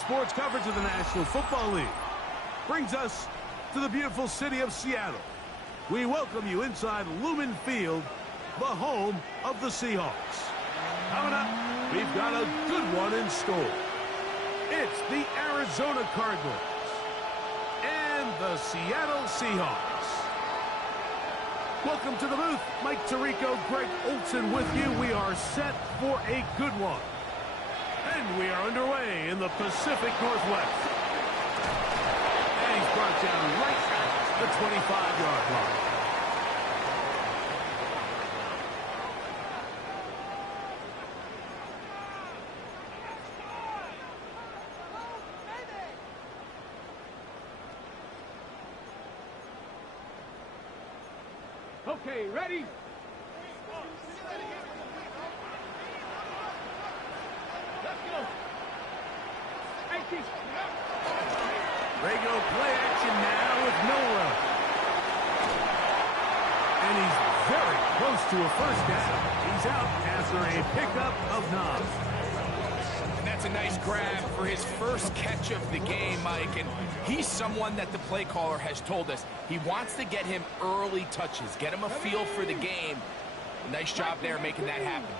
sports coverage of the National Football League brings us to the beautiful city of Seattle. We welcome you inside Lumen Field, the home of the Seahawks. Coming up, we've got a good one in store. It's the Arizona Cardinals and the Seattle Seahawks. Welcome to the booth. Mike Tirico, Greg Olson with you. We are set for a good one. And we are underway in the Pacific Northwest. And he's brought down right at the 25-yard line. Okay, ready? Let's go. Rego play action now with Milrow. And he's very close to a first down. He's out after a pickup of 9. And that's a nice grab for his first catch of the game, Mike. And he's someone that the play caller has told us he wants to get him early touches, get him a feel for the game. Nice job there making that happen.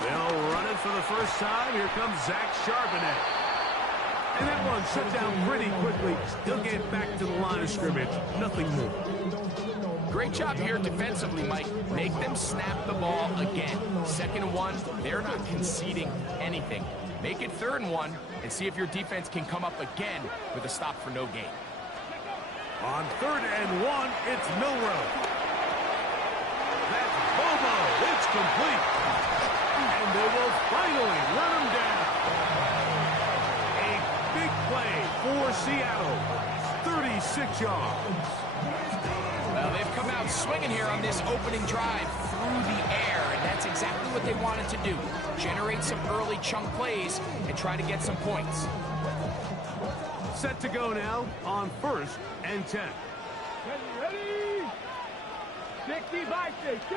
They'll run it for the first time. Here comes Zach Charbonnet. And that one shut down pretty quickly. He'll get back to the line of scrimmage. Nothing more. Great job here defensively, Mike. Make them snap the ball again. 2nd and 1, they're not conceding anything. Make it 3rd and 1 and see if your defense can come up again with a stop for no gain. On 3rd and 1, it's Milrow. That's Bobo. It's complete. And they will finally run him down. A big play for Seattle. 36 yards. Well, they've come out swinging here on this opening drive through the air, and that's exactly what they wanted to do. Generate some early chunk plays and try to get some points. Set to go now on 1st and 10. Ready? 60 by 60.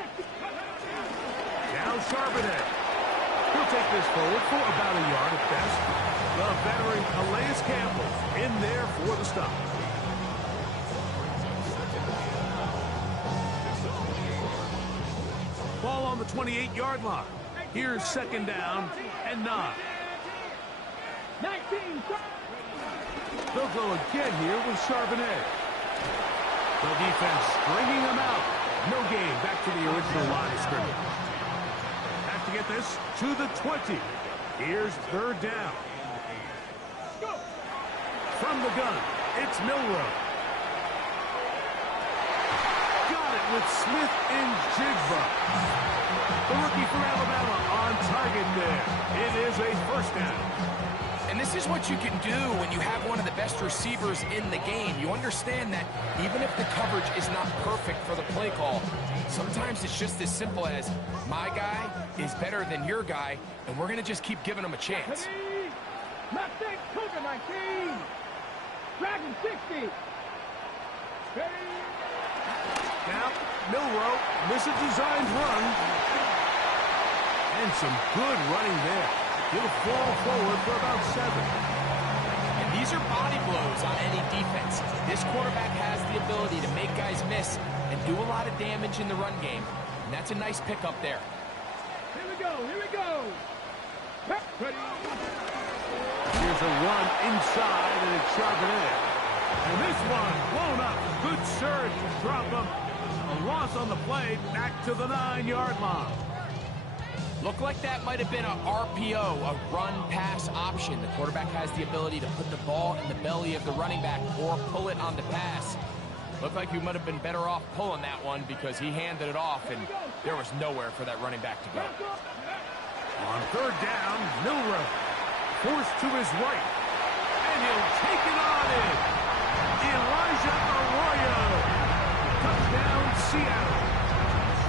Now Charbonnet. He'll take this forward for about a yard at best. The veteran Calais Campbell in there for the stop. Ball on the 28-yard line. Here's 2nd down and 9. 19. They'll go again here with Charbonnet. The defense stringing him out. No gain. Back to the original line of scrimmage. Have to get this to the 20. Here's 3rd down. From the gun, it's Milrow. Got it with Smith and Jigba. The rookie from Alabama on target there. It is a 1st down. And this is what you can do when you have one of the best receivers in the game. You understand that even if the coverage is not perfect for the play call, sometimes it's just as simple as my guy is better than your guy, and we're going to just keep giving him a chance. Mustang Cougar 19. Dragon 60. Ready? Now, Milrow, misadesigned run. And some good running there. He'll fall forward for about 7. And these are body blows on any defense. This quarterback has the ability to make guys miss and do a lot of damage in the run game. And that's a nice pickup there. Here we go. Here we go. Ready? Here's a run inside, and it's Charbonnet. And this one blown up. Good surge to drop him. A loss on the play, back to the 9-yard line. Looked like that might have been a RPO, a run-pass option. The quarterback has the ability to put the ball in the belly of the running back or pull it on the pass. Looked like he might have been better off pulling that one because he handed it off, and there was nowhere for that running back to go. On 3rd down, Milrow forced to his right. And he'll take it on in. Elijah Arroyo. Touchdown, Seattle.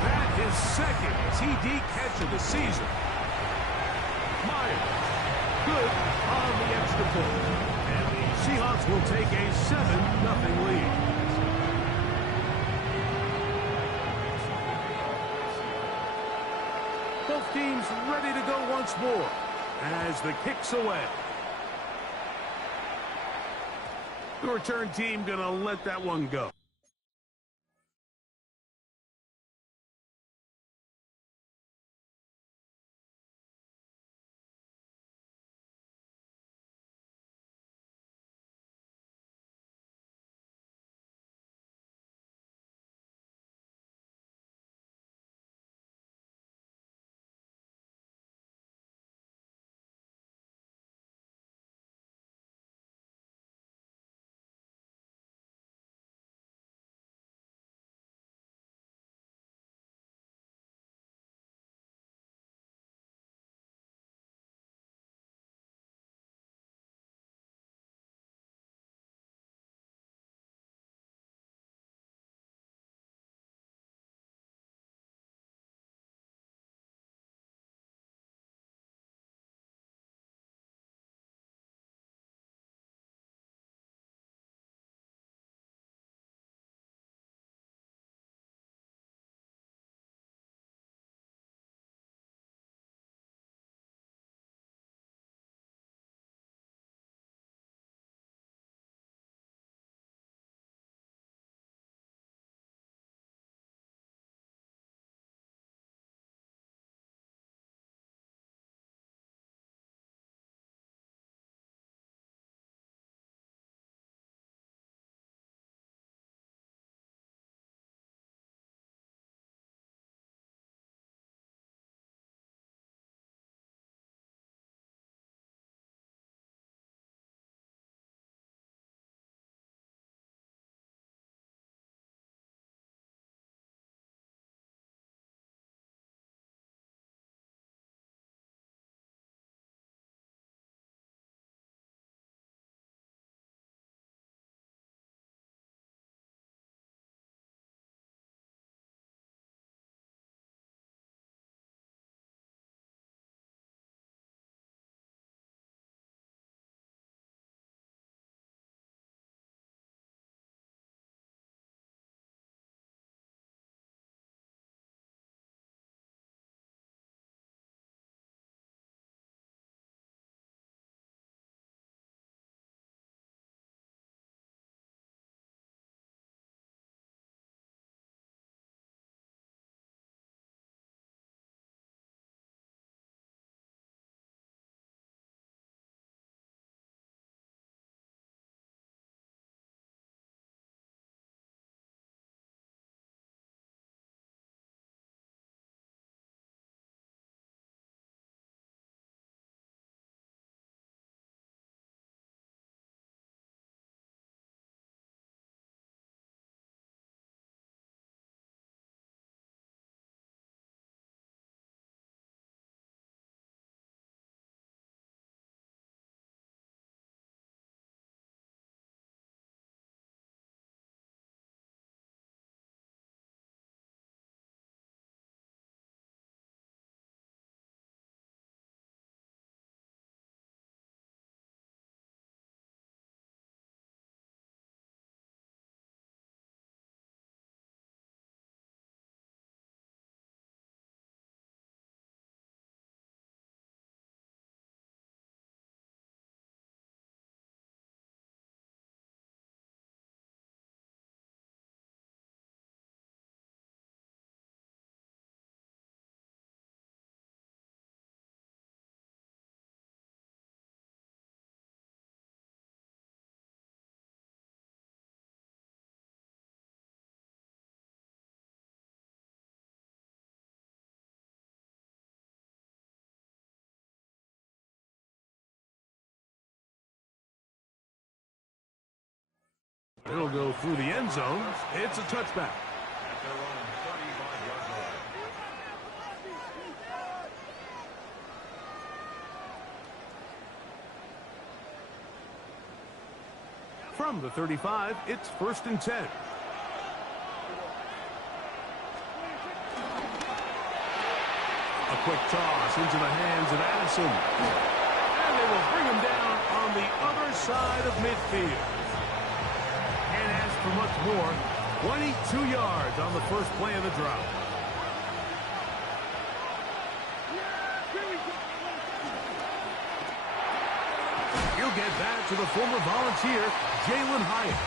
That is 2nd TD catch of the season. Myers, good on the extra point. And the Seahawks will take a 7-0 lead. Both teams ready to go once more as the kick's away. The return team going to let that one go. It'll go through the end zone. It's a touchback. From the 35, it's 1st and 10. A quick toss into the hands of Addison. And they will bring him down on the other side of midfield. And as for much more, 22 yards on the first play of the drive. He'll get back to the former Volunteer, Jalen Hyatt.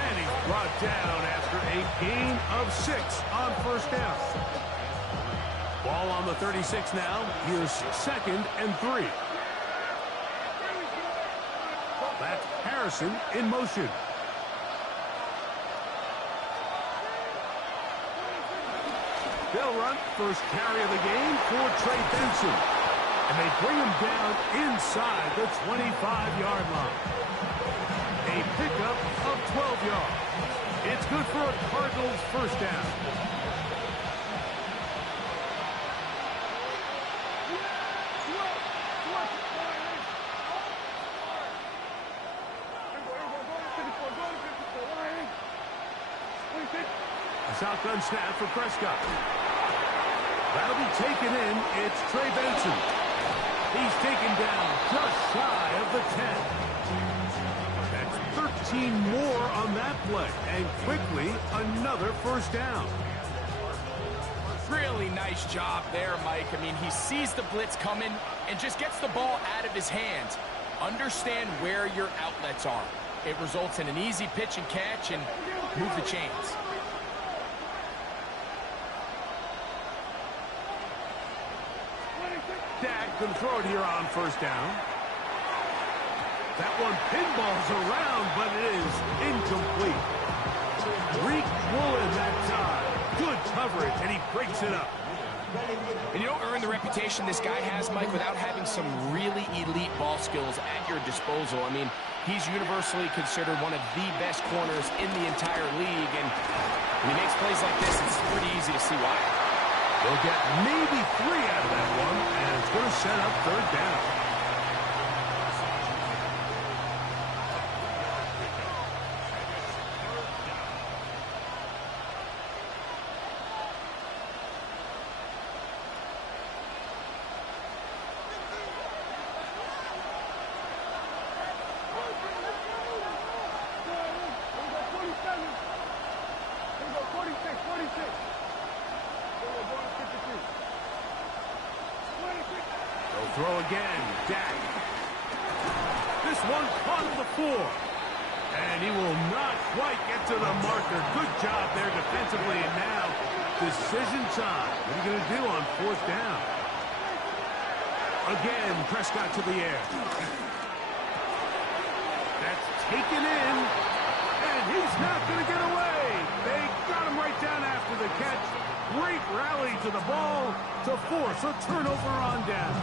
And he's brought down after a gain of 6 on first down. Ball on the 36 now. Here's 2nd and 3. That's Harrison in motion. They'll run first carry of the game for Trey Benson. And they bring him down inside the 25-yard line. A pickup of 12 yards. It's good for a Cardinals first down. A shotgun snap for Prescott. That'll be taken in. It's Trey Benson. He's taken down just shy of the 10. That's 13 more on that play. And quickly, another first down. Really nice job there, Mike. I mean, he sees the blitz coming and just gets the ball out of his hands. Understand where your outlets are. It results in an easy pitch and catch and move the chains. Dak can throw it here on first down. That one pinballs around, but it is incomplete. Reek Woolen that time. Good coverage, and he breaks it up. And you don't earn the reputation this guy has, Mike, without having some really elite ball skills at your disposal. I mean, he's universally considered one of the best corners in the entire league, and when he makes plays like this, it's pretty easy to see why. They'll get maybe 3 out of that one, and it's going to set up third down. Throw again, Dak. This one caught on the 4. And he will not quite get to the marker. Good job there defensively. And now, decision time. What are you going to do on fourth down? Again, Prescott to the air. That's taken in. And he's not going to get away. They got him right down after the catch. Great rally to the ball to force a turnover on down.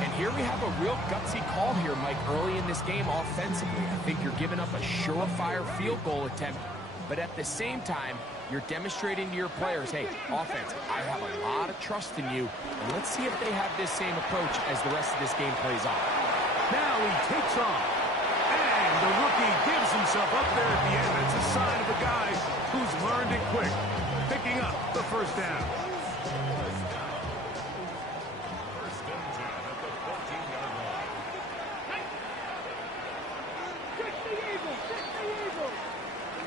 And here we have a real gutsy call here, Mike, early in this game offensively. I think you're giving up a surefire field goal attempt, but at the same time, you're demonstrating to your players, hey, offense, I have a lot of trust in you, and let's see if they have this same approach as the rest of this game plays on. Now he takes off, and the rookie gives himself up there at the end. That's a sign of a guy who's learned it quick, picking up the first down.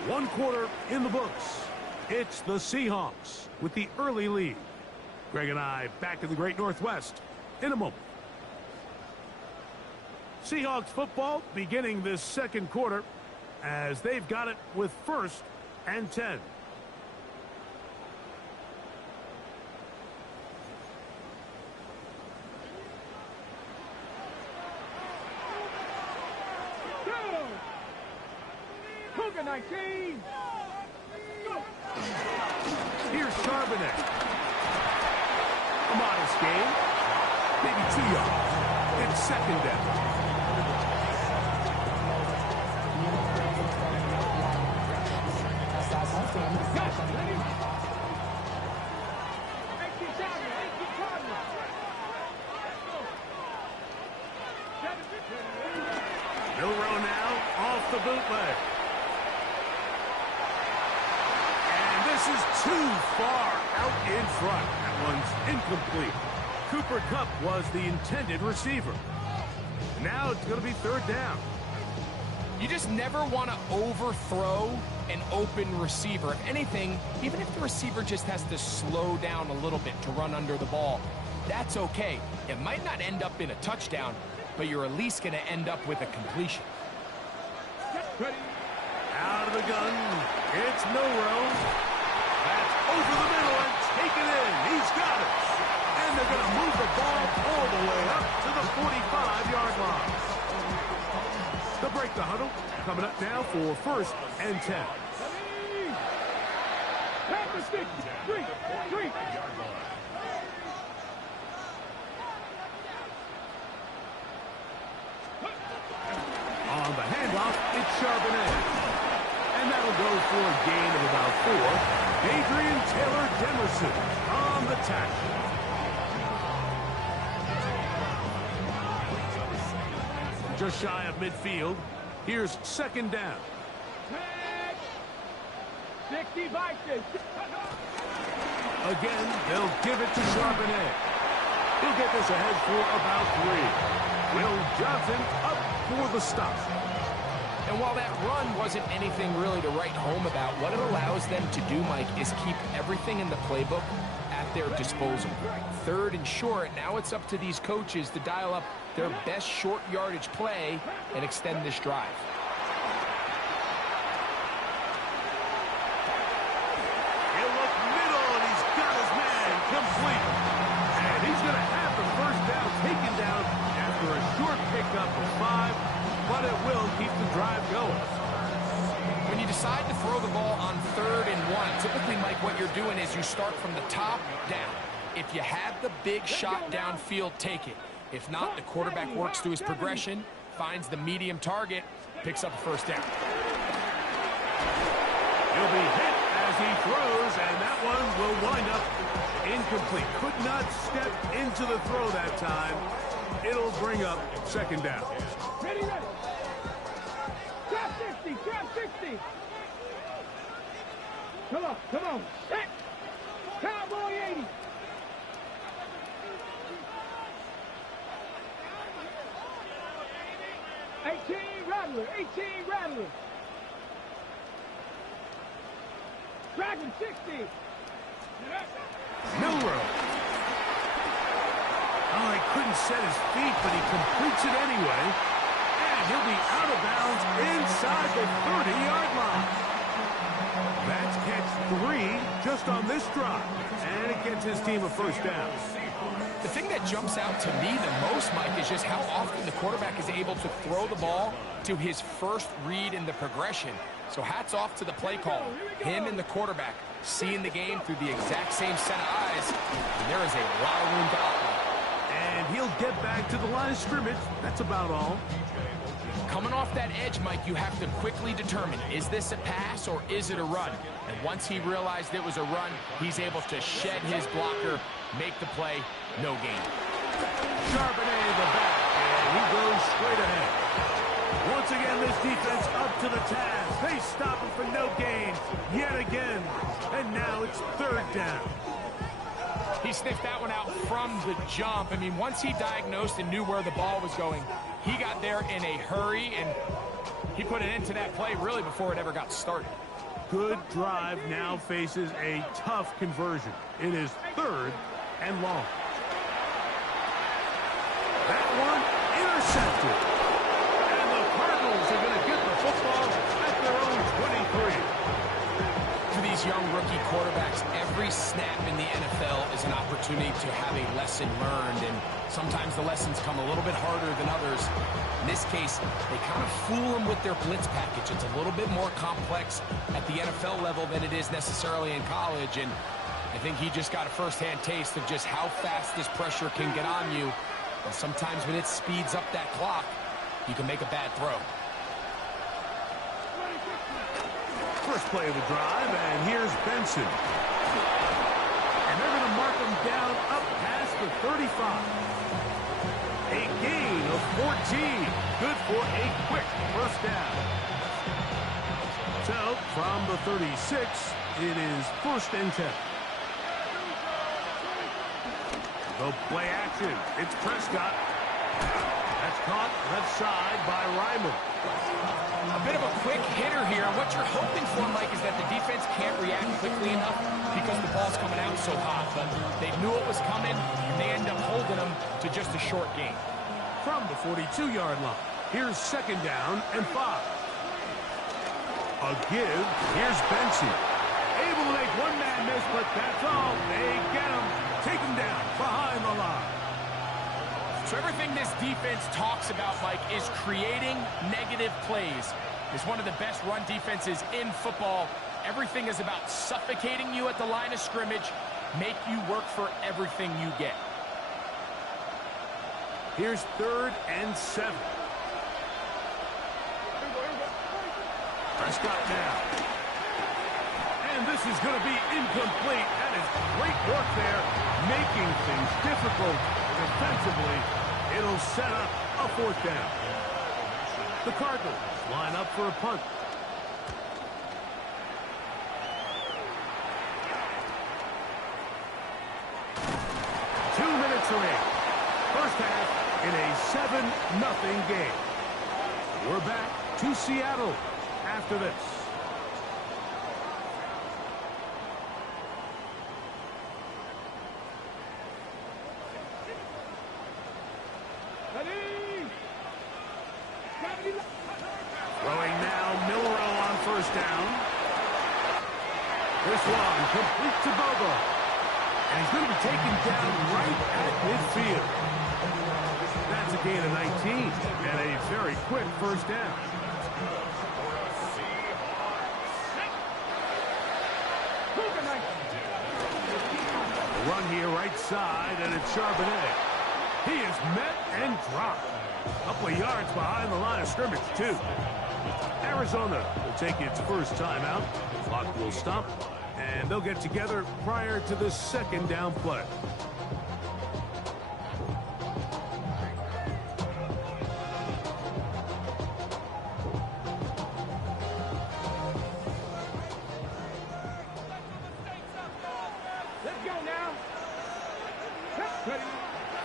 One quarter in the books. It's the Seahawks with the early lead. Greg and I back in the Great Northwest in a moment. Seahawks football beginning this second quarter as they've got it with 1st and 10. Cougar 19. Here's Charbonnet. A modest game. Maybe 2 yards. It's 2nd down. Milrow now off the bootleg. And this is too far out in front. That one's incomplete. Cooper Kupp was the intended receiver. Now it's going to be 3rd down. You just never want to overthrow an open receiver. If anything, even if the receiver just has to slow down a little bit to run under the ball, that's okay. It might not end up in a touchdown, but you're at least going to end up with a completion. Out of the gun, it's Milroe. That's over the middle and taken in. He's got it. And they're going to move the ball all the way up to the 45-yard line. They'll break the huddle. Coming up now for 1st and 10. On the handoff, it's Charbonnet. And that'll go for a gain of about 4. Adrian Taylor-Demerson on the tackle. Just shy of midfield. Here's 2nd down. 60 Vikings. Again, they'll give it to Charbonnet. He'll get this ahead for about 3. Will Johnson up for the stop. And while that run wasn't anything really to write home about, what it allows them to do, Mike, is keep everything in the playbook at their disposal. 3rd and short, now it's up to these coaches to dial up their best short yardage play and extend this drive. He'll look middle, and he's got his man complete. And he's going to have the 1st down taken down after a short pickup of 5, but it will keep the drive going. When you decide to throw the ball on 3rd and 1, typically, Mike, what you're doing is you start from the top down. If you have the big shot downfield, take it. If not, the quarterback works through his progression, finds the medium target, picks up a 1st down. He'll be hit as he throws, and that one will wind up incomplete. Could not step into the throw that time. It'll bring up 2nd down. Ready. Trap 60, trap 60. Come on. Set. Cowboy 80. Rattler. Dragon 60. Milroe. Oh, he couldn't set his feet, but he completes it anyway. And he'll be out of bounds inside the 30-yard line. That's catch 3 just on this drive. And it gets his team a 1st down. The thing that jumps out to me the most, Mike, is just how often the quarterback is able to throw the ball to his first read in the progression. So hats off to the play caller. Him and the quarterback seeing the game through the exact same set of eyes. And there is a lot of room to operate. And he'll get back to the line of scrimmage. That's about all. Coming off that edge, Mike, you have to quickly determine, is this a pass or is it a run? And once he realized it was a run, he's able to shed his blocker, make the play, no gain. Charbonnet in the back, and he goes straight ahead. Once again, this defense up to the task. They stop him for no gain yet again. And now it's 3rd down. He sniffed that one out from the jump. I mean, once he diagnosed and knew where the ball was going, he got there in a hurry, and he put an end to that play really before it ever got started. Good drive now faces a tough conversion. It is 3rd and long. That one intercepted. And the Cardinals are going to get the football at their own 23. For these young rookie quarterbacks, every snap in the NFL is an opportunity to have a lesson learned, and sometimes the lessons come a little bit harder than others. In this case, they kind of fool them with their blitz package. It's a little bit more complex at the NFL level than it is necessarily in college, and I think he just got a first-hand taste of just how fast this pressure can get on you. And sometimes when it speeds up that clock, you can make a bad throw. First play of the drive, and here's Benson. And they're going to mark him down up past the 35. A gain of 14. Good for a quick 1st down. So, from the 36, it is 1st and 10. The play action. It's Prescott. That's caught left side by Ryman. A bit of a quick hitter here. What you're hoping for, Mike, is that the defense can't react quickly enough because the ball's coming out so hot. But they knew it was coming, and they end up holding them to just a short gain. from the 42-yard line. Here's 2nd down and 5. A give. Here's Benson. Able to make one man miss, but that's all. They get him. Take him down behind the line. So everything this defense talks about, Mike, is creating negative plays. It's one of the best run defenses in football. Everything is about suffocating you at the line of scrimmage, make you work for everything you get. Here's 3rd and 7. Prescott now. And this is going to be incomplete. That is great work there, making things difficult defensively. It'll set up a 4th down. The Cardinals line up for a punt. 2 minutes remaining. First half in a 7-0 game. We're back to Seattle after this. Throwing now, Milroe on 1st down. This one complete to Bobo. And he's going to be taken down right at midfield. That's a gain of 19 and a very quick 1st down. A run here right side, and it's Charbonnet. He is met and dropped. A couple of yards behind the line of scrimmage, too. Arizona will take its first timeout. Clock will stop, and they'll get together prior to the 2nd down play. Let's go now.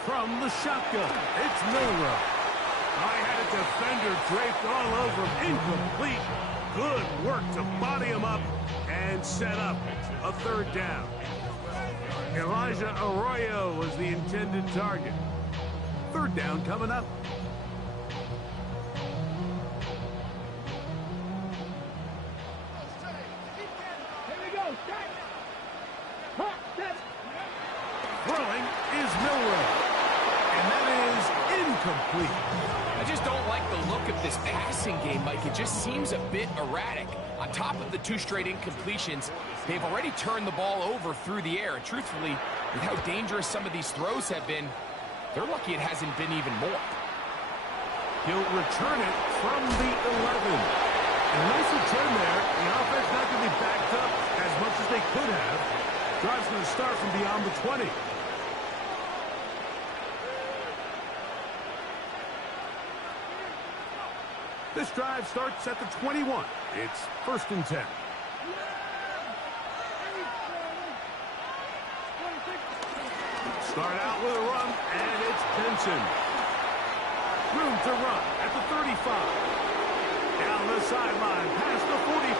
From the shotgun, it's Milroe. I had a defender draped all over him. Incomplete. Good work to body him up and set up a 3rd down. Elijah Arroyo was the intended target. 3rd down coming up. Here we go. Set. Hot, set. Throwing is Milroe. And that is incomplete. I just don't like the look of this passing game, Mike. It just seems a bit erratic. On top of the 2 straight incompletions, they've already turned the ball over through the air. And truthfully, with how dangerous some of these throws have been, they're lucky it hasn't been even more. He'll return it from the 11. And nice return there. The offense not going to be backed up as much as they could have. Drive's going to start from beyond the 20. This drive starts at the 21. It's 1st and 10. Start out with a run, and it's Benson. Room to run at the 35. Down the sideline, past the 45.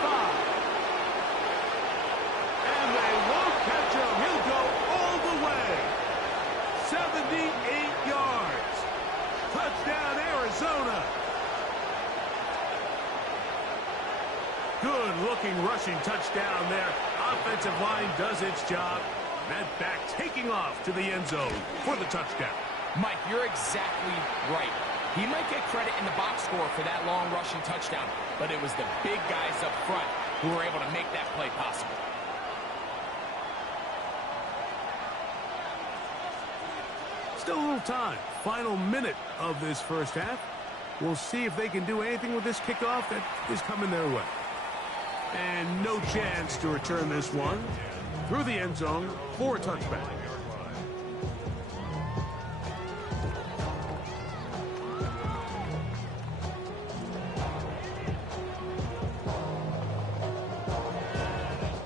And they won't catch him. He'll go all the way. 78 yards. Touchdown, Arizona. Good-looking rushing touchdown there. Offensive line does its job. That back taking off to the end zone for the touchdown. Mike, you're exactly right. He might get credit in the box score for that long rushing touchdown, but it was the big guys up front who were able to make that play possible. Still a little time. Final minute of this first half. We'll see if they can do anything with this kickoff that is coming their way. And no chance to return this one through the end zone for a touchback.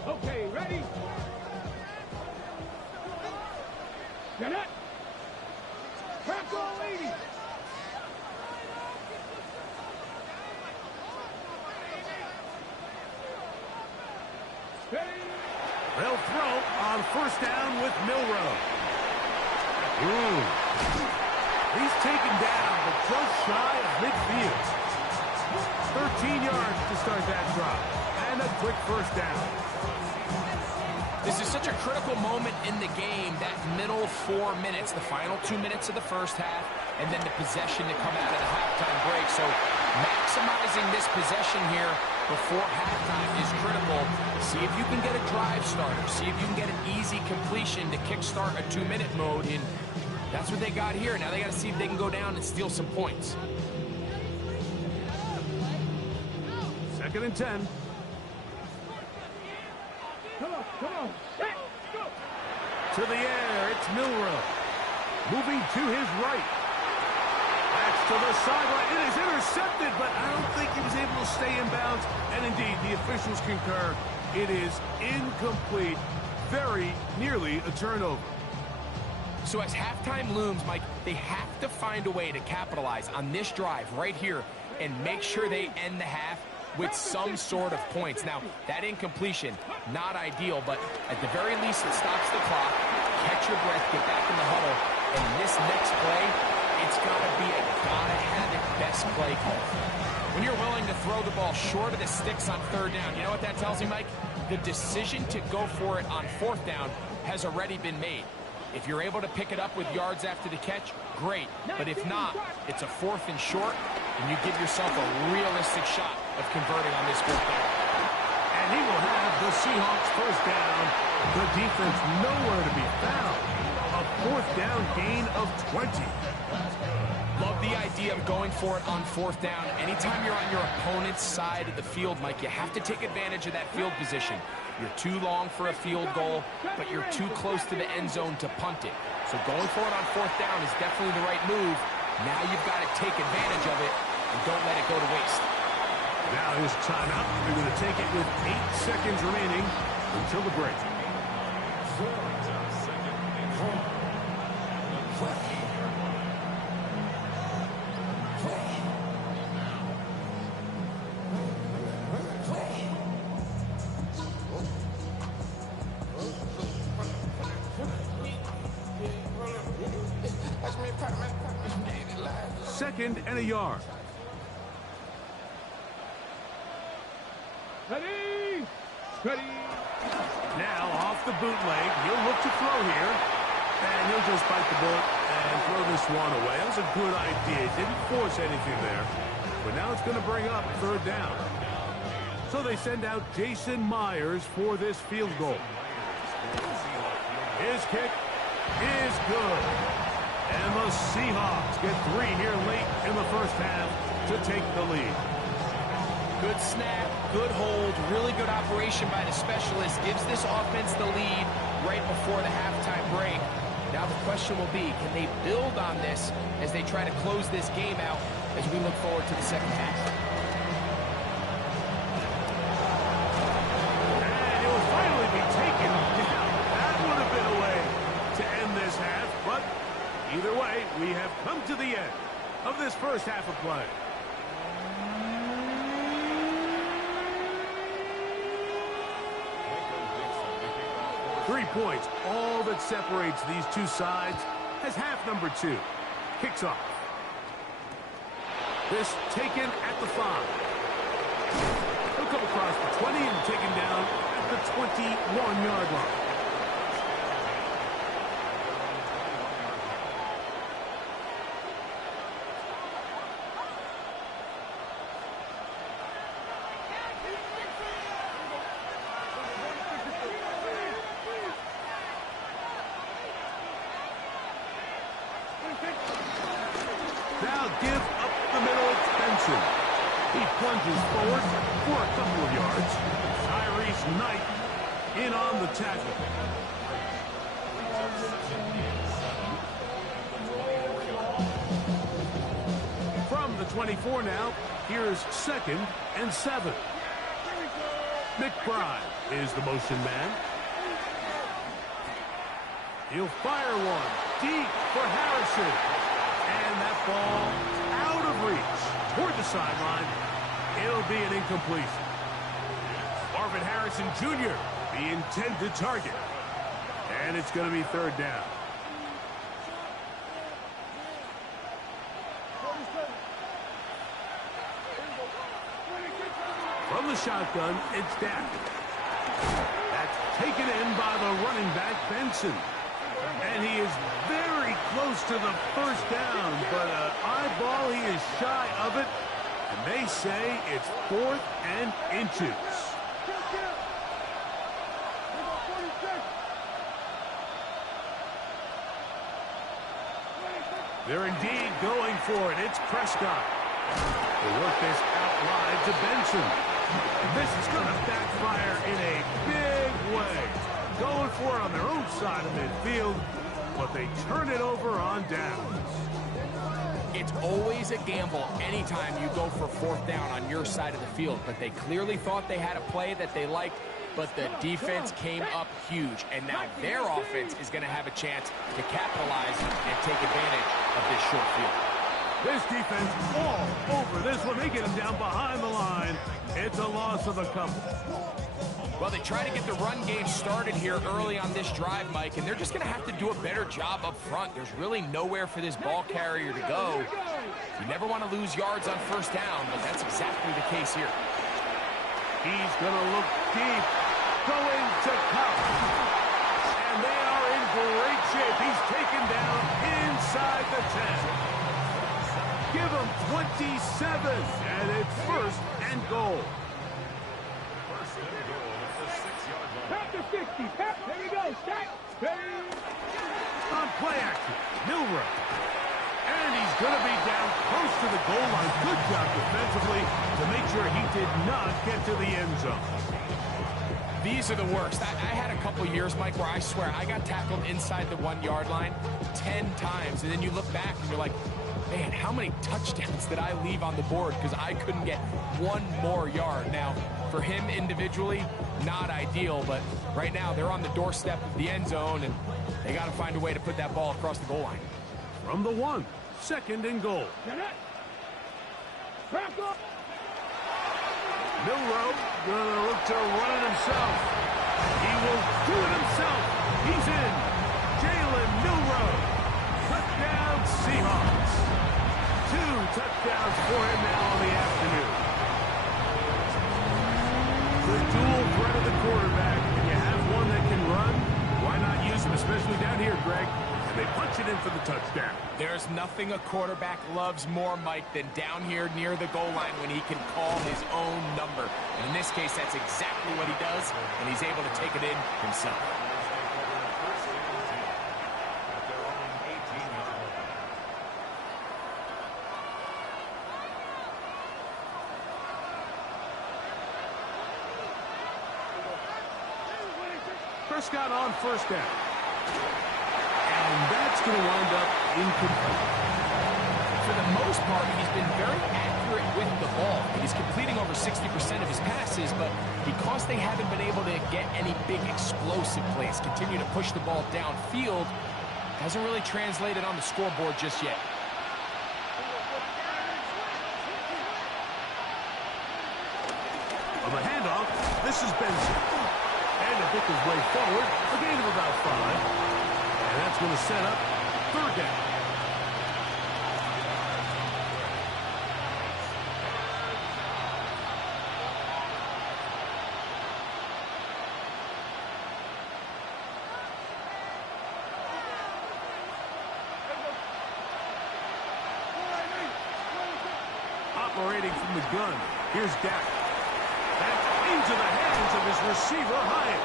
Okay, ready? Get it. Crack all 80. They'll throw on 1st down with Milroe. He's taken down, but just shy of midfield. 13 yards to start that drop. And a quick first down. This is such a critical moment in the game, that middle 4 minutes, the final 2 minutes of the first half, and then the possession to come out of the halftime break. So maximizing this possession here before halftime is critical. See if you can get a drive starter. See if you can get an easy completion to kickstart a 2-minute mode. And that's what they got here. Now they got to see if they can go down and steal some points. 2nd and 10. Come on. Hey, go. To the air, it's Milrow. Moving to his right. That's to the sideline. It is intercepted, but I don't think he was able to stay in bounds. And indeed, the officials concur. It is incomplete. Very nearly a turnover. So as halftime looms, Mike, they have to find a way to capitalize on this drive right here and make sure they end the half with some sort of points. Now, that incompletion, not ideal, but at the very least, it stops the clock. Catch your breath, get back in the huddle, and this next play, it's got to be a gotta-have-it best play call. When you're willing to throw the ball short of the sticks on 3rd down, you know what that tells me, Mike? The decision to go for it on 4th down has already been made. If you're able to pick it up with yards after the catch, great. But if not, it's a 4th and short, and you give yourself a realistic shot of converting on this 4th down. And he will have the Seahawks 1st down. The defense nowhere to be found. A 4th down gain of 20. Love the idea of going for it on 4th down. Anytime you're on your opponent's side of the field, Mike, you have to take advantage of that field position. You're too long for a field goal, but you're too close to the end zone to punt it. So going for it on 4th down is definitely the right move. Now you've got to take advantage of it and don't let it go to waste. Now his timeout. They're going to take it with 8 seconds remaining until the break. Second and a yard. Ready. Now off the bootleg. He'll look to throw here. And he'll just bite the bullet and throw this one away. That was a good idea. Didn't force anything there. But now it's going to bring up 3rd down. So they send out Jason Myers for this field goal. His kick is good. And the Seahawks get 3 here late in the first half to take the lead. Good snap, good hold, really good operation by the specialist. Gives this offense the lead right before the halftime break. Now the question will be, can they build on this as they try to close this game out as we look forward to the second half? And he'll finally be taken down. That would have been a way to end this half, but either way, we have come to the end of this first half of play. Three points, all that separates these two sides as half number 2 kicks off. This taken at the 5. He'll come across the 20 and taken down at the 21-yard line. Now give up the middle extension. He plunges forward for a couple of yards. Tyrese Knight in on the tackle. From the 24 now, here's 2nd and 7. McBride is the motion man. He'll fire one deep for Harrison. And that ball out of reach toward the sideline. It'll be an incompletion. Marvin Harrison Jr., the intended target. And it's going to be 3rd down. From the shotgun, it's Dak. That's taken in by the running back, Benson. And he is very close to the first down, but an eyeball, he is shy of it. And they say it's 4th and inches. They're indeed going for it. It's Prescott. They work this out wide to Benson. This is going to backfire in a big way. Going for it on their own side of midfield, but they turn it over on downs. It's always a gamble anytime you go for 4th down on your side of the field, but they clearly thought they had a play that they liked, but the defense came up huge, and now their offense is going to have a chance to capitalize and take advantage of this short field. This defense all over this one. They get him down behind the line. It's a loss of a couple. Well, they try to get the run game started here early on this drive, Mike, and they're just going to have to do a better job up front. There's really nowhere for this ball carrier to go. You never want to lose yards on 1st down, but that's exactly the case here. He's going to look deep, going to Cup. And they are in great shape. He's taken down inside the 10. Give him 27, and it's 1st and goal. Pat to 60. Pat, there we go. Stack. On play action, Milrow. And he's going to be down close to the goal line. Good job defensively to make sure he did not get to the end zone. These are the worst. I had a couple years, Mike, where I swear I got tackled inside the 1-yard line 10 times. And then you look back and you're like, man, how many touchdowns did I leave on the board because I couldn't get one more yard? Now, for him individually, not ideal, but right now they're on the doorstep of the end zone, and they got to find a way to put that ball across the goal line. From the 1, 2nd and goal. Milrow going to look to run it himself. He will do it himself. He's in. Jalen Milrow. Touchdown Seahawks. 2 touchdowns for him now on the afternoon. The dual threat of the quarterback. When you have one that can run, why not use him, especially down here, Greg? And they punch it in for the touchdown. There's nothing a quarterback loves more, Mike, than down here near the goal line when he can call his own number. And in this case, that's exactly what he does, and he's able to take it in himself. Prescott on 1st down. And that's going to wind up incomplete. For the most part, he's been very accurate with the ball. He's completing over 60% of his passes, but because they haven't been able to get any big explosive plays, continue to push the ball downfield, hasn't really translated on the scoreboard just yet. On the handoff, this is Benson. And to pick his way forward, a gain of about 5. And that's going to set up 3rd down. Operating from the gun, here's Dak. That's into the hands of his receiver, Hyatt.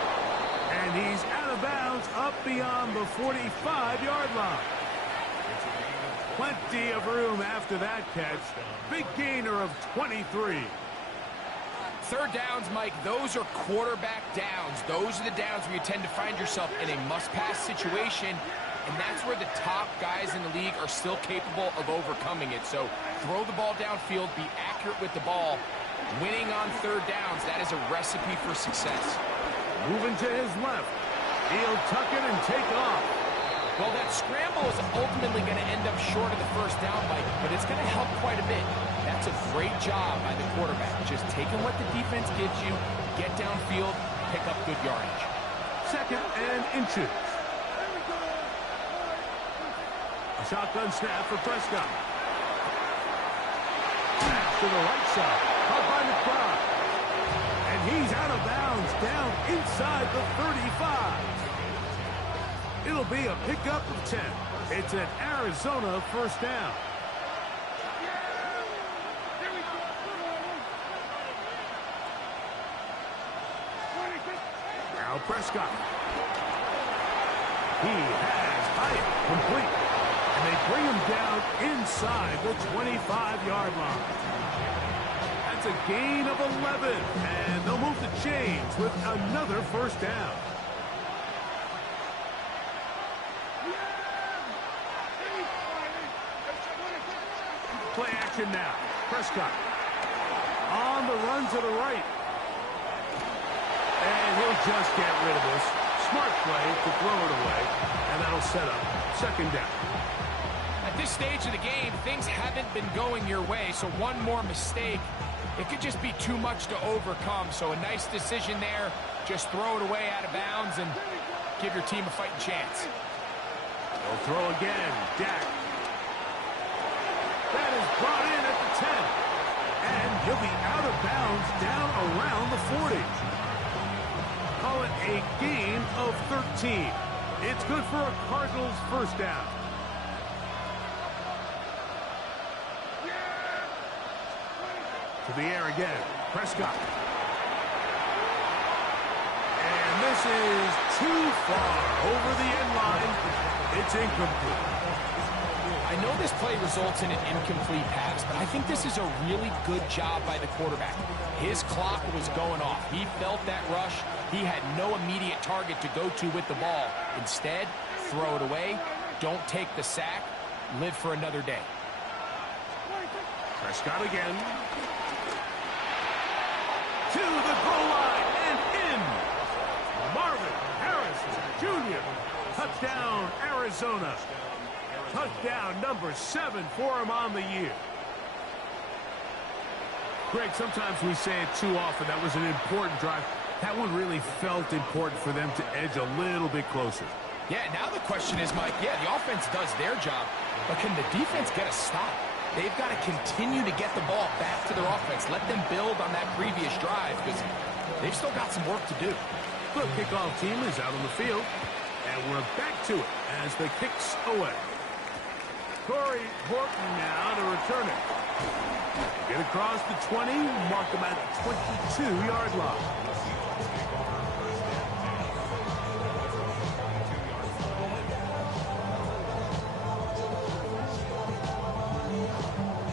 And he's out of bounds up beyond the 45-yard line. Plenty of room after that catch. Big gainer of 23. 3rd downs, Mike, those are quarterback downs. Those are the downs where you tend to find yourself in a must-pass situation, and that's where the top guys in the league are still capable of overcoming it. So throw the ball downfield, be accurate with the ball. Winning on 3rd downs, that is a recipe for success. Moving to his left. He'll tuck it and take off. Well, that scramble is ultimately going to end up short of the 1st down, Mike, but it's going to help quite a bit. That's a great job by the quarterback. Just taking what the defense gives you, get downfield, pick up good yardage. 2nd and inches. A shotgun snap for Prescott. Back to the right side. Up by McBride. he's out of bounds down inside the 35. It'll be a pickup of 10. It's an Arizona first down. Now Prescott. He has Hyatt complete. And they bring him down inside the 25-yard line. That's a gain of 11. And they'll move the chains with another first down. Play action now. Prescott on the run to the right. And he'll just get rid of this. Smart play to throw it away. And that'll set up second down. At this stage of the game, things haven't been going your way, so one more mistake, it could just be too much to overcome. So a nice decision there. Just throw it away out of bounds and give your team a fighting chance. They'll throw again. Dak. That is brought in at the 10. And he'll be out of bounds down around the 40. Call it a gain of 13. It's good for a Cardinals first down. To the air again. Prescott. And this is too far over the end line. It's incomplete. I know this play results in an incomplete pass, but I think this is a really good job by the quarterback. His clock was going off. He felt that rush. He had no immediate target to go to with the ball. Instead, throw it away. Don't take the sack. Live for another day. Prescott again. To the goal line and in. Marvin Harrison Jr. Touchdown, Arizona. Touchdown number 7 for him on the year. Greg, sometimes we say it too often. That was an important drive. That one really felt important for them to edge a little bit closer. Yeah, now the question is, Mike, the offense does their job, but can the defense get a stop? They've got to continue to get the ball back to their offense. Let them build on that previous drive because they've still got some work to do. The kickoff team is out on the field, and we're back to it as the kicks away. Corey Horton now to return it. Get across the 20, mark them at the 22-yard line.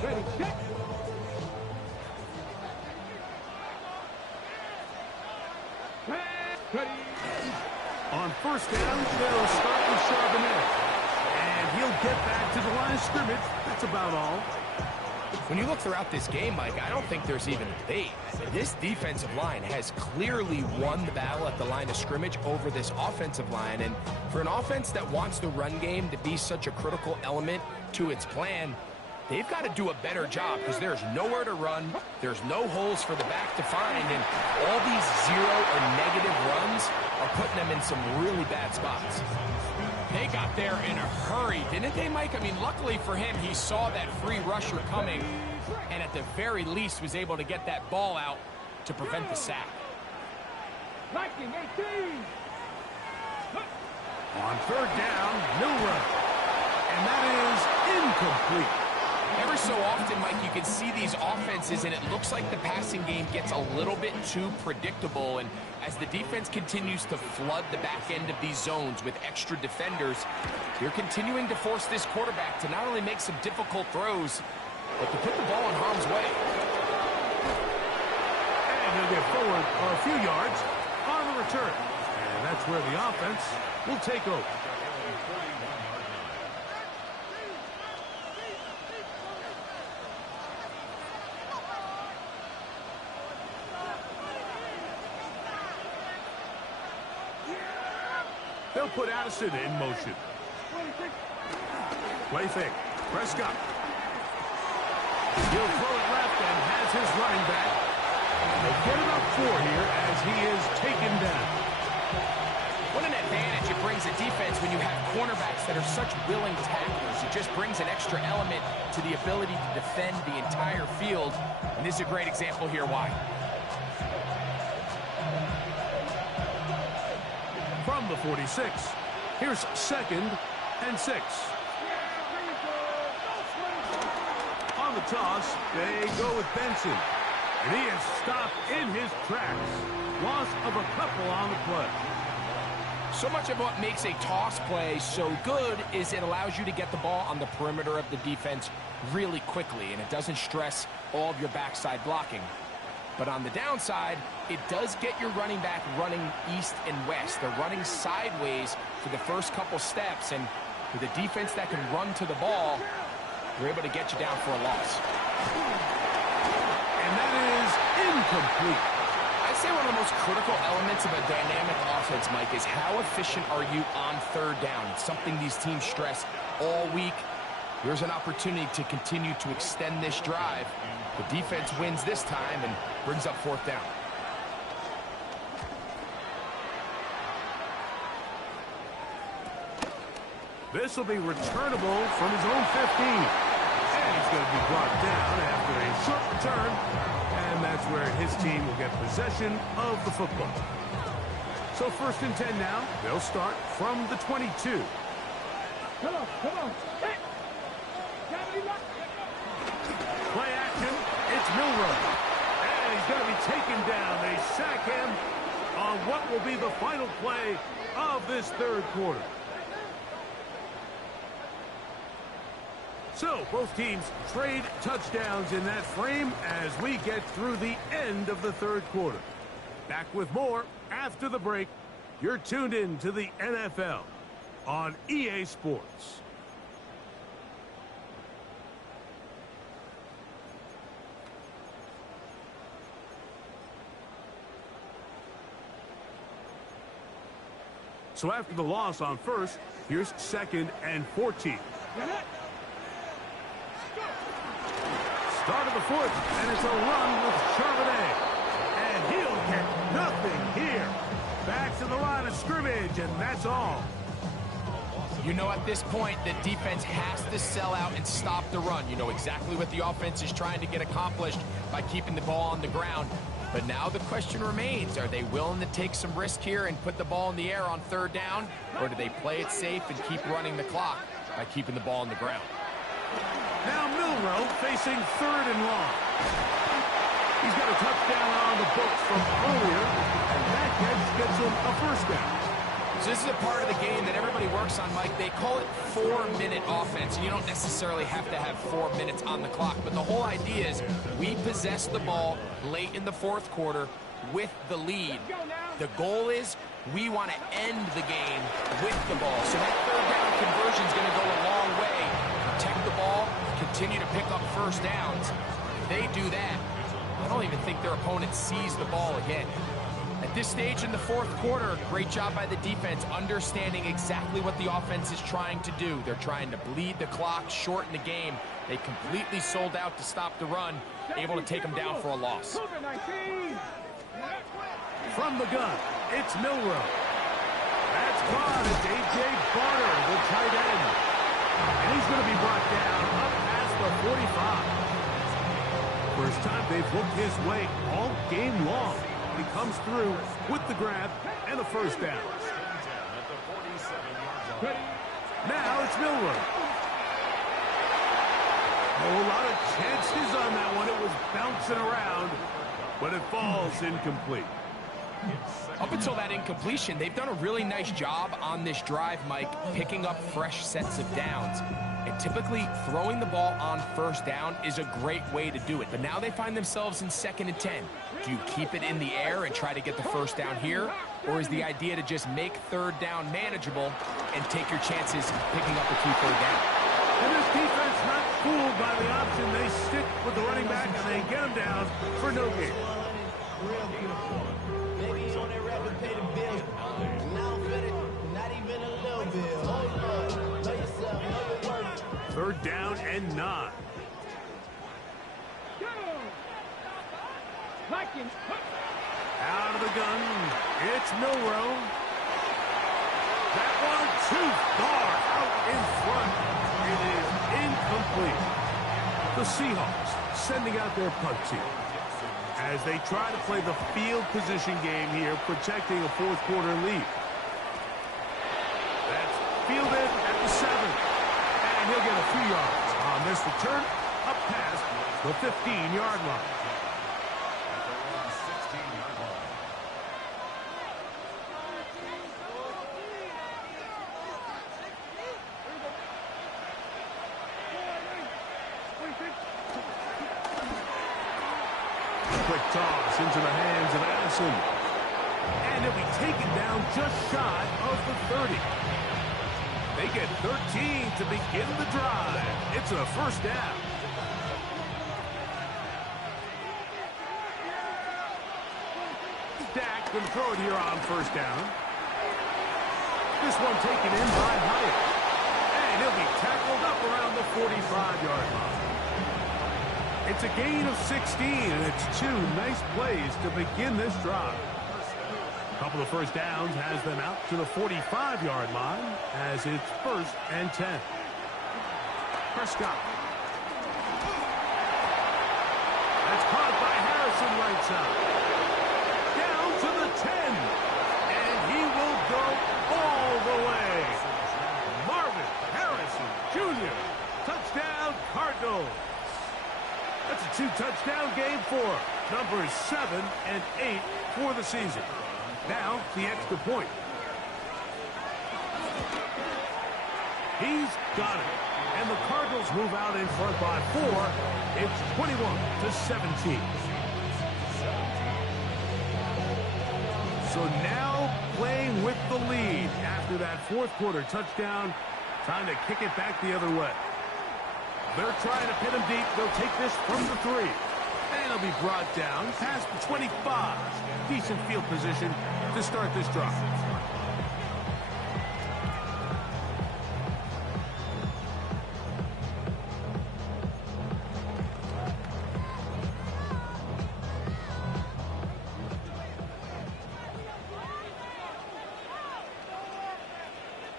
Ready, check. Ready. On first down, they'll start with Charbonnet. And he'll get back to the line of scrimmage. That's about all. When you look throughout this game, Mike, I don't think there's even a debate. This defensive line has clearly won the battle at the line of scrimmage over this offensive line. And for an offense that wants the run game to be such a critical element to its plan, they've got to do a better job because there's nowhere to run. There's no holes for the back to find. And all these zero or negative runs are putting them in some really bad spots. They got there in a hurry, didn't they, Mike? I mean, luckily for him, he saw that free rusher coming and at the very least was able to get that ball out to prevent the sack. Liking 18. On third down, no run. And that is incomplete. Every so often, Mike, you can see these offenses, and it looks like the passing game gets a little bit too predictable. And as the defense continues to flood the back end of these zones with extra defenders, you're continuing to force this quarterback to not only make some difficult throws, but to put the ball in harm's way. And he'll get forward a few yards on the return. And that's where the offense will take over. They'll put Addison in motion. Play fake. Prescott. He'll throw it left and has his running back. They get him up 4 here as he is taken down. What an advantage it brings a defense when you have cornerbacks that are such willing tacklers. It just brings an extra element to the ability to defend the entire field. And this is a great example here why. from the 46. Here's 2nd and 6. On the toss, they go with Benson. And he is stopped in his tracks. Loss of a couple on the play. So much of what makes a toss play so good is it allows you to get the ball on the perimeter of the defense really quickly, and it doesn't stress all of your backside blocking. But on the downside, it does get your running back running east and west. They're running sideways for the first couple steps, and with a defense that can run to the ball, they're able to get you down for a loss. And that is incomplete. I'd say one of the most critical elements of a dynamic offense, Mike, is how efficient are you on 3rd down. It's something these teams stress all week. Here's an opportunity to continue to extend this drive. The defense wins this time and brings up 4th down. This will be returnable from his own 15. And he's going to be brought down after a short return. And that's where his team will get possession of the football. So 1st and 10 now. They'll start from the 22. Come on, come on. Hey. Play action. It's Milroe. And he's going to be taken down. They sack him on what will be the final play of this 3rd quarter. So, both teams trade touchdowns in that frame as we get through the end of the 3rd quarter. Back with more after the break. You're tuned in to the NFL on EA Sports. So after the loss on 1st, here's 2nd and 14. Start of the 4th, and it's a run with Charbonnet. And he'll get nothing here. Back to the line of scrimmage, and that's all. You know, at this point, the defense has to sell out and stop the run. You know exactly what the offense is trying to get accomplished by keeping the ball on the ground. But now the question remains, are they willing to take some risk here and put the ball in the air on 3rd down? Or do they play it safe and keep running the clock by keeping the ball on the ground? Now Milroe facing 3rd and long. He's got a touchdown on the books from earlier, and that catch gets him a 1st down. So this is a part of the game that everybody works on, Mike. They call it 4-minute offense. You don't necessarily have to have 4 minutes on the clock, but the whole idea is we possess the ball late in the 4th quarter with the lead. The goal is we want to end the game with the ball. So that 3rd down conversion is going to go a long way. Protect the ball, continue to pick up 1st downs. If they do that, I don't even think their opponent sees the ball again. At this stage in the 4th quarter, great job by the defense, understanding exactly what the offense is trying to do. They're trying to bleed the clock, shorten the game. They completely sold out to stop the run, able to take them down for a loss. From the gun, it's Milroe. That's caught. It's A.J. Barter, the tight end. And he's going to be brought down up past the 45. First time they've looked his way all game long. He comes through with the grab and the 1st down. Now it's Milroe. A lot of chances on that one. It was bouncing around, but it falls incomplete. Up until that incompletion, they've done a really nice job on this drive, Mike, picking up fresh sets of downs. And typically, throwing the ball on 1st down is a great way to do it. But now they find themselves in 2nd and 10. Do you keep it in the air and try to get the 1st down here? Or is the idea to just make 3rd down manageable and take your chances picking up a key 3rd down? And this defense not fooled by the option. They stick with the running back and they get him down for no gain. Third down and 9. Out of the gun, it's Milroe. That one too far out in front. It is incomplete. The Seahawks sending out their punt team as they try to play the field position game here, protecting a 4th quarter lead. And he'll get a few yards on this return up past the 15-yard line. Quick toss into the hands of Addison. And he'll be taken down just shy of the 30. They get 13 to begin the drive. It's a first down. Dak can throw it here on first down. This one taken in by Hyatt. And he'll be tackled up around the 45-yard line. It's a gain of 16, and it's two nice plays to begin this drive. A couple of first downs has them out to the 45-yard line as it's 1st and 10. Prescott. That's caught by Harrison right side. Down to the 10. And he will go all the way. Marvin Harrison Jr. Touchdown, Cardinals. That's a two-touchdown game for numbers 7 and 8 for the season. Now, the extra point. He's got it. And the Cardinals move out in front by 4. It's 21-17. So now playing with the lead after that fourth quarter touchdown. Time to kick it back the other way. They're trying to pin him deep. They'll take this from the 3. And he'll be brought down past the 25. Decent field position to start this drive.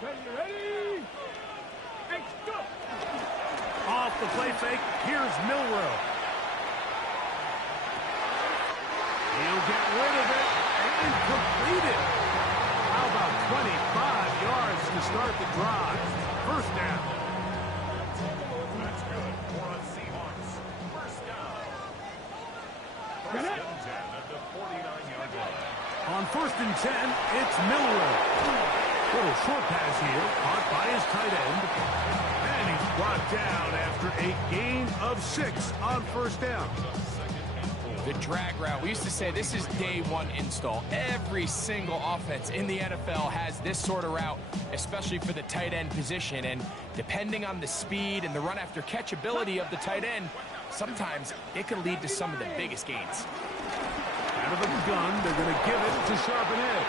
Ready? Extra! Off the play fake, here's Milrow. He'll get rid of it and complete it. How about 25 yards to start the drive? First down. That's good for a Seahawks. First down. First and 10 at the 49-yard line. On 1st and 10, it's Milrow. Little short pass here, caught by his tight end. And he's brought down after a gain of 6 on first down. The drag route. We used to say this is day one install. Every single offense in the NFL has this sort of route, especially for the tight end position. And depending on the speed and the run after catch ability of the tight end, sometimes it can lead to some of the biggest gains. Out of the gun, they're going to give it to Charbonnet.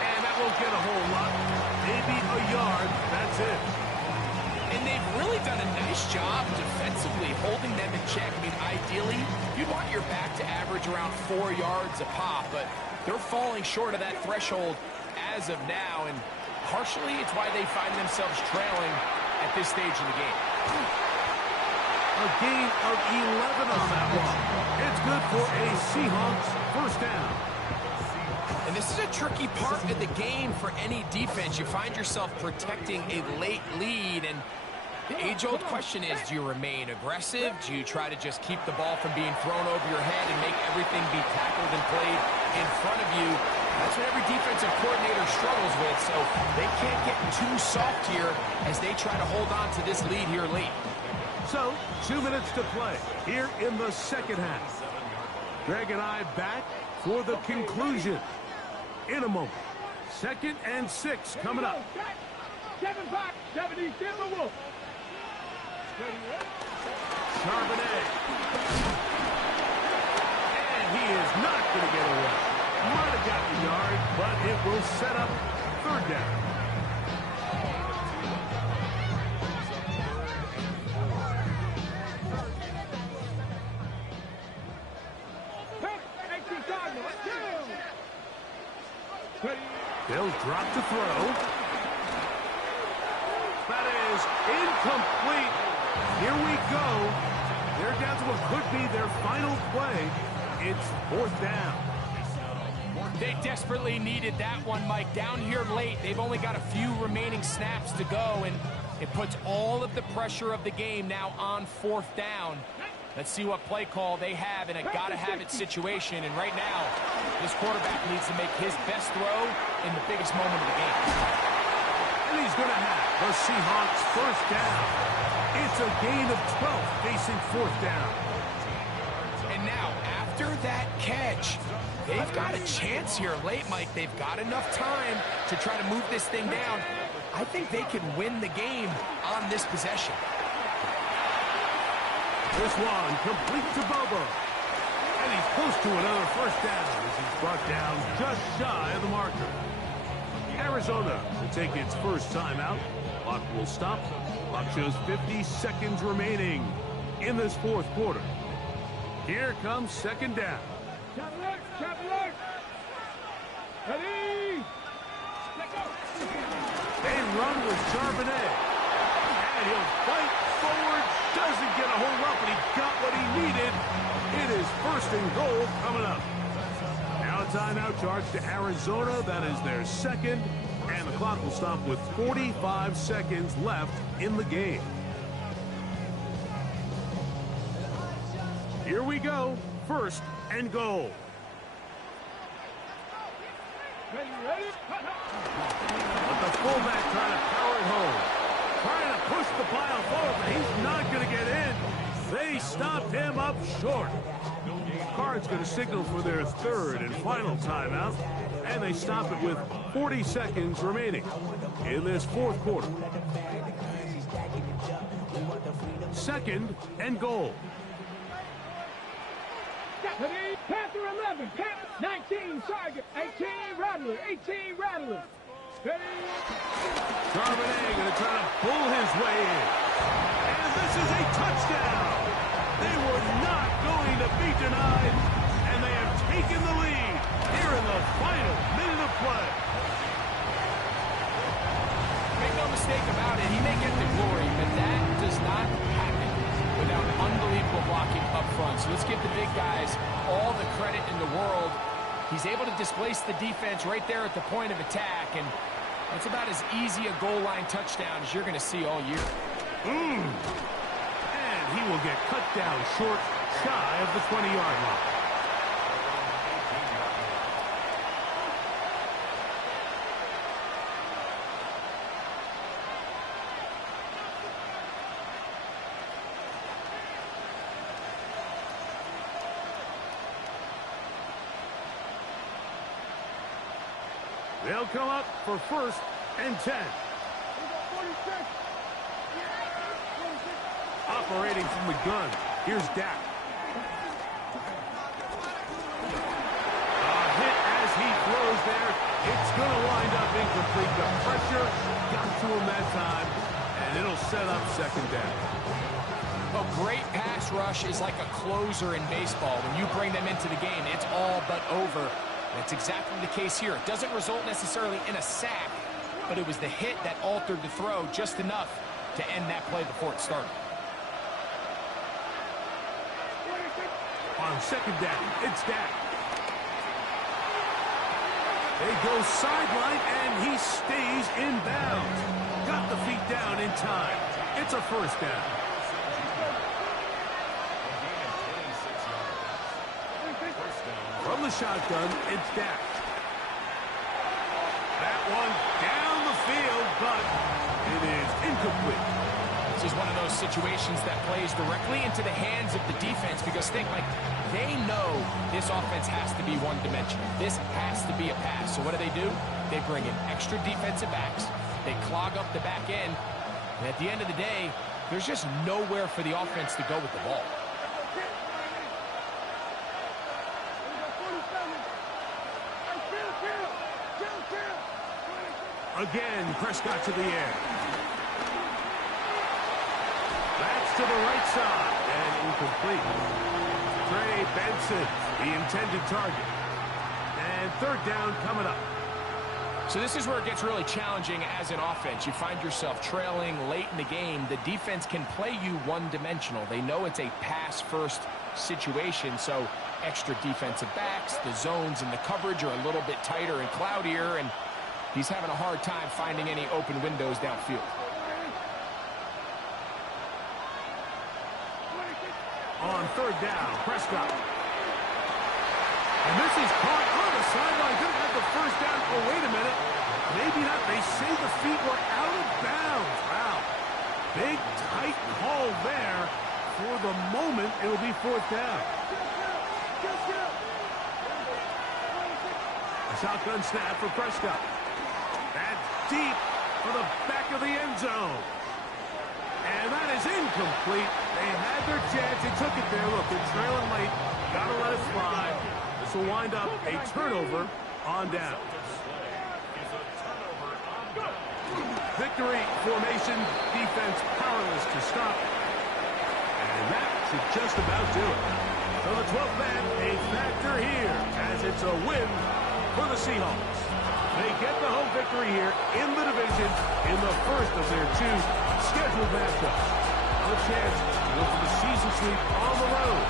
And that won't get a whole lot. Maybe a yard. That's it. And they've really done a nice job defensively holding them in check. I mean, ideally, you'd want your back to average around 4 yards a pop, but they're falling short of that threshold as of now, and partially it's why they find themselves trailing at this stage in the game. A gain of 11 on that one. It's good for a Seahawks first down. And this is a tricky part of the game for any defense. You find yourself protecting a late lead, and the age-old question is, do you remain aggressive? Do you try to just keep the ball from being thrown over your head and make everything be tackled and played in front of you? That's what every defensive coordinator struggles with, so they can't get too soft here as they try to hold on to this lead here late. So, 2 minutes to play here in the second half. Greg and I back for the conclusion in a moment. 2nd and 6 coming up. Kevin Fox, 70, Timberwolf. Charbonnet. And he is not going to get away. Might have got the yard, but it will set up 3rd down. They'll drop to throw. That is incomplete. Here we go. They're down to what could be their final play. It's 4th down. They desperately needed that one, Mike. Down here late, they've only got a few remaining snaps to go, and It puts all of the pressure of the game now on 4th down. Let's see what play call they have in a gotta-have-it situation. And right now, this quarterback needs to make his best throw in the biggest moment of the game. And he's going to have the Seahawks 1st down. It's a gain of 12 facing 4th down. And now, after that catch, they've got a chance here late, Mike. They've got enough time to try to move this thing down. I think they can win the game on this possession. This one complete to Bobo. And he's close to another 1st down as he's brought down just shy of the marker. Arizona will take its first timeout. Clock will stop. Clock shows 50 seconds remaining in this 4th quarter. Here comes 2nd down. Chapel, ready? They run with Charbonnet. And he'll fight forward. Doesn't get a hold up, but he got what he needed. It is 1st and goal coming up. Now a timeout charge to Arizona. That is their 2nd. And the clock will stop with 45 seconds left in the game. Here we go. 1st and goal. Ready? But the fullback trying to power it home. Trying to push the pile forward, but he's not going to get in. They stopped him up short. Card's going to signal for their 3rd and final timeout, and they stop it with 40 seconds remaining in this 4th quarter. 2nd and goal. Ready? Panther 11, Panther 19, Target 18, Rattler, 18, Rattler. Ready? Charbonnet going to try to pull his way in. And this is a touchdown. They were not going to be denied, and they have taken the lead here in the final minute of play. Make no mistake about it, he may get the glory, but that does not happen without unbelievable blocking up front. So let's give the big guys all the credit in the world. He's able to displace the defense right there at the point of attack, and that's about as easy a goal line touchdown as you're going to see all year. And he will get cut down short, shy of the 20-yard line. They'll come up for 1st and 10. Operating from the gun, here's Dak. A hit as he throws there. It's going to wind up incomplete. The pressure got to him that time, and it'll set up 2nd down. A great pass rush is like a closer in baseball. When you bring them into the game, it's all but over. That's exactly the case here. It doesn't result necessarily in a sack, but it was the hit that altered the throw just enough to end that play before it started. On 2nd down, it's Dak. They go sideline, and he stays in bounds. Got the feet down in time. It's a 1st down. From the shotgun, it's Dak. That one down the field, but it is incomplete. This is one of those situations that plays directly into the hands of the defense because think, like, they know this offense has to be one-dimensional. This has to be a pass. So what do? They bring in extra defensive backs. They clog up the back end. And at the end of the day, there's just nowhere for the offense to go with the ball. Again, Prescott to the air. That's to the right side, and incomplete. Trey Benson, the intended target. And 3rd down coming up. So this is where it gets really challenging as an offense. You find yourself trailing late in the game. The defense can play you one-dimensional. They know it's a pass-first situation, so extra defensive backs, the zones and the coverage are a little bit tighter and cloudier, and he's having a hard time finding any open windows downfield. on third down. Prescott. And this is caught on the sideline. Could have had the first down. Oh, wait a minute. Maybe not. They say the feet were out of bounds. Wow. Big, tight call there. For the moment, it'll be fourth down. A shotgun snap for Prescott. That's deep for the back of the end zone. And that is incomplete. They had their chance. They took it there. Look, they're trailing late. Got to let it fly. This will wind up a turnover on down. Victory formation, defense powerless to stop. And that should just about do it. So the 12th man, a factor here, as it's a win for the Seahawks. They get the home victory here in the division in the first of their two scheduled matchups. No chance to go for the season sweep on the road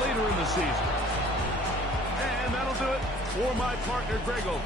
later in the season. And that'll do it for my partner, Greg Oaks.